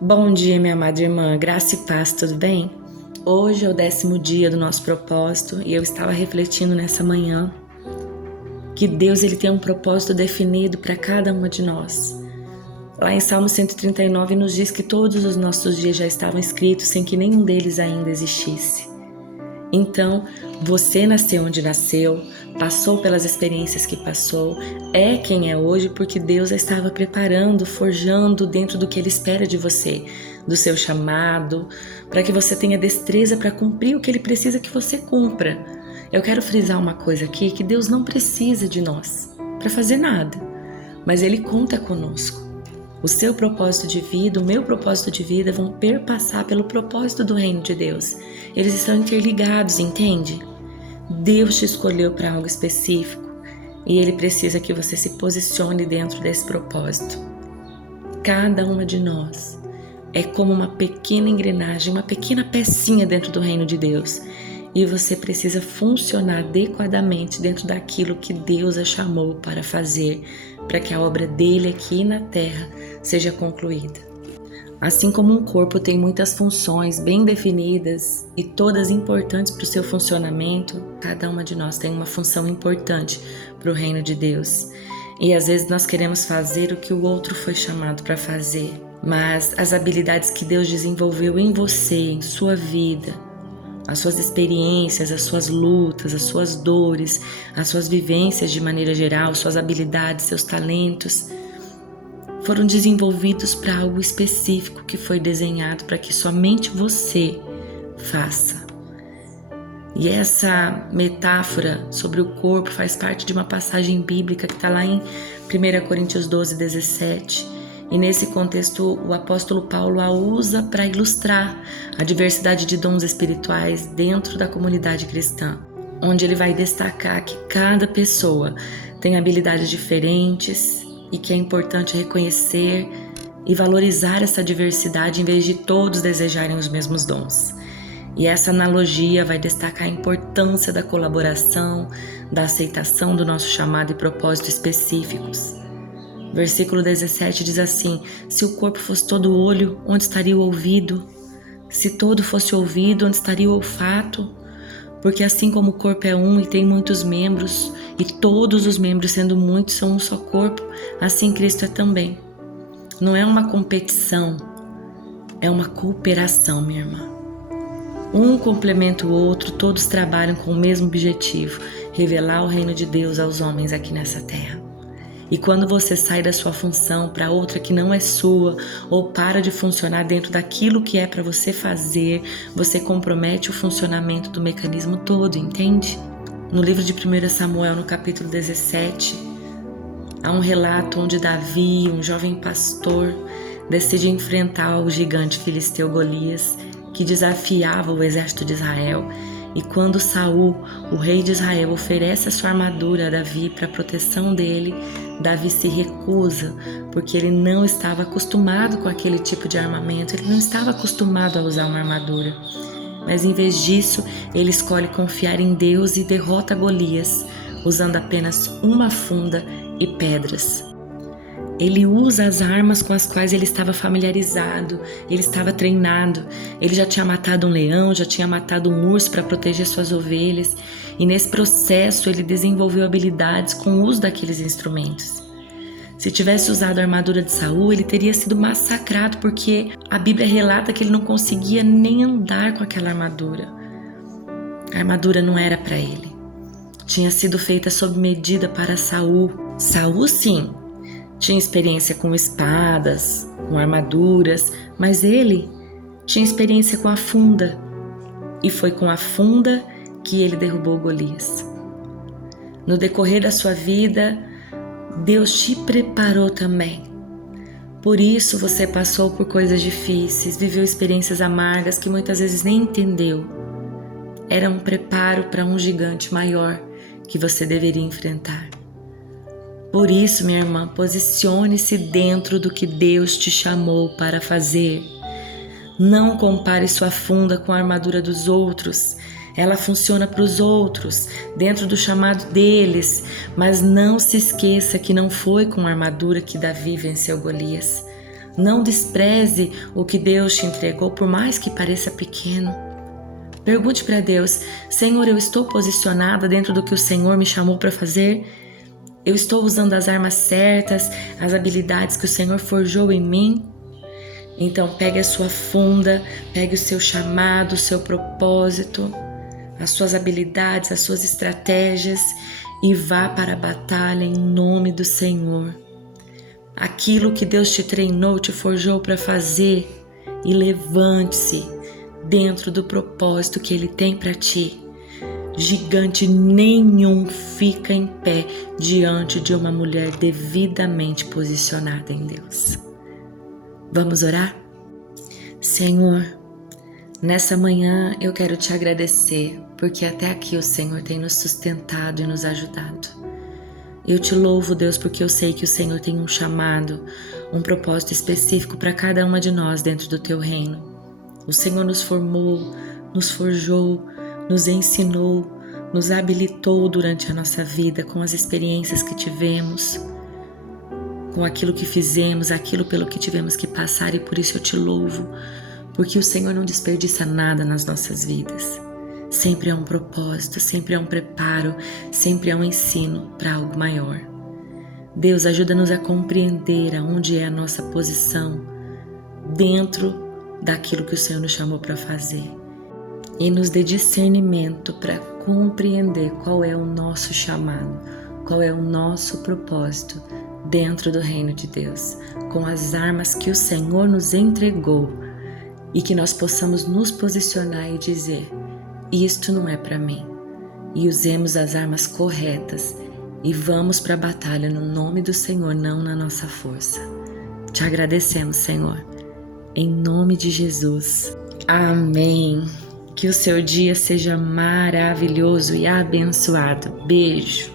Bom dia, minha amada irmã, graça e paz, tudo bem? Hoje é o 10º dia do nosso propósito e eu estava refletindo nessa manhã que Deus ele tem um propósito definido para cada uma de nós. Lá em Salmo 139 nos diz que todos os nossos dias já estavam escritos sem que nenhum deles ainda existisse. Então, você nasceu onde nasceu, passou pelas experiências que passou, é quem é hoje porque Deus a estava preparando, forjando dentro do que Ele espera de você, do seu chamado, para que você tenha destreza para cumprir o que Ele precisa que você cumpra. Eu quero frisar uma coisa aqui, que Deus não precisa de nós para fazer nada, mas Ele conta conosco. O seu propósito de vida, o meu propósito de vida vão perpassar pelo propósito do reino de Deus. Eles estão interligados, entende? Deus te escolheu para algo específico e Ele precisa que você se posicione dentro desse propósito. Cada uma de nós é como uma pequena engrenagem, uma pequena pecinha dentro do reino de Deus. E você precisa funcionar adequadamente dentro daquilo que Deus a chamou para fazer, para que a obra dele aqui na terra seja concluída. Assim como um corpo tem muitas funções bem definidas e todas importantes para o seu funcionamento, cada uma de nós tem uma função importante para o reino de Deus. E às vezes nós queremos fazer o que o outro foi chamado para fazer, mas as habilidades que Deus desenvolveu em você, em sua vida, as suas experiências, as suas lutas, as suas dores, as suas vivências de maneira geral, suas habilidades, seus talentos, foram desenvolvidos para algo específico que foi desenhado para que somente você faça. E essa metáfora sobre o corpo faz parte de uma passagem bíblica que está lá em 1 Coríntios 12, 17. E nesse contexto, o apóstolo Paulo a usa para ilustrar a diversidade de dons espirituais dentro da comunidade cristã, onde ele vai destacar que cada pessoa tem habilidades diferentes e que é importante reconhecer e valorizar essa diversidade em vez de todos desejarem os mesmos dons. E essa analogia vai destacar a importância da colaboração, da aceitação do nosso chamado e propósito específicos. Versículo 17 diz assim: se o corpo fosse todo olho, onde estaria o ouvido? Se todo fosse ouvido, onde estaria o olfato? Porque assim como o corpo é um e tem muitos membros, e todos os membros sendo muitos são um só corpo, assim Cristo é também. Não é uma competição, é uma cooperação, minha irmã. Um complementa o outro, todos trabalham com o mesmo objetivo, revelar o reino de Deus aos homens aqui nessa terra. E quando você sai da sua função para outra que não é sua, ou para de funcionar dentro daquilo que é para você fazer, você compromete o funcionamento do mecanismo todo, entende? No livro de 1 Samuel, no capítulo 17, há um relato onde Davi, um jovem pastor, decide enfrentar o gigante filisteu Golias, que desafiava o exército de Israel. E quando Saul, o rei de Israel, oferece a sua armadura a Davi para a proteção dele, Davi se recusa, porque ele não estava acostumado com aquele tipo de armamento, ele não estava acostumado a usar uma armadura. Mas em vez disso, ele escolhe confiar em Deus e derrota Golias, usando apenas uma funda e pedras. Ele usa as armas com as quais ele estava familiarizado, ele estava treinado. Ele já tinha matado um leão, já tinha matado um urso para proteger suas ovelhas. E nesse processo ele desenvolveu habilidades com o uso daqueles instrumentos. Se tivesse usado a armadura de Saul, ele teria sido massacrado, porque a Bíblia relata que ele não conseguia nem andar com aquela armadura. A armadura não era para ele. Tinha sido feita sob medida para Saul. Saul, sim, tinha experiência com espadas, com armaduras, mas ele tinha experiência com a funda. E foi com a funda que ele derrubou Golias. No decorrer da sua vida, Deus te preparou também. Por isso você passou por coisas difíceis, viveu experiências amargas que muitas vezes nem entendeu. Era um preparo para um gigante maior que você deveria enfrentar. Por isso, minha irmã, posicione-se dentro do que Deus te chamou para fazer. Não compare sua funda com a armadura dos outros. Ela funciona para os outros, dentro do chamado deles, mas não se esqueça que não foi com a armadura que Davi venceu Golias. Não despreze o que Deus te entregou, por mais que pareça pequeno. Pergunte para Deus: Senhor, eu estou posicionada dentro do que o Senhor me chamou para fazer? Eu estou usando as armas certas, as habilidades que o Senhor forjou em mim? Então pegue a sua funda, pegue o seu chamado, o seu propósito, as suas habilidades, as suas estratégias e vá para a batalha em nome do Senhor. Aquilo que Deus te treinou, te forjou para fazer, e levante-se dentro do propósito que Ele tem para ti. Gigante nenhum fica em pé diante de uma mulher devidamente posicionada em Deus. Vamos orar? Senhor, nessa manhã eu quero te agradecer, porque até aqui o Senhor tem nos sustentado e nos ajudado. Eu te louvo, Deus, porque eu sei que o Senhor tem um chamado, um propósito específico para cada uma de nós dentro do teu reino. O Senhor nos formou, nos forjou, nos ensinou, nos habilitou durante a nossa vida com as experiências que tivemos, com aquilo que fizemos, aquilo pelo que tivemos que passar, e por isso eu te louvo, porque o Senhor não desperdiça nada nas nossas vidas. Sempre é um propósito, sempre é um preparo, sempre é um ensino para algo maior. Deus, ajuda-nos a compreender aonde é a nossa posição dentro daquilo que o Senhor nos chamou para fazer. E nos dê discernimento para compreender qual é o nosso chamado, qual é o nosso propósito dentro do reino de Deus, com as armas que o Senhor nos entregou, e que nós possamos nos posicionar e dizer: isto não é para mim, e usemos as armas corretas e vamos para a batalha no nome do Senhor, não na nossa força. Te agradecemos, Senhor, em nome de Jesus. Amém. Que o seu dia seja maravilhoso e abençoado. Beijo.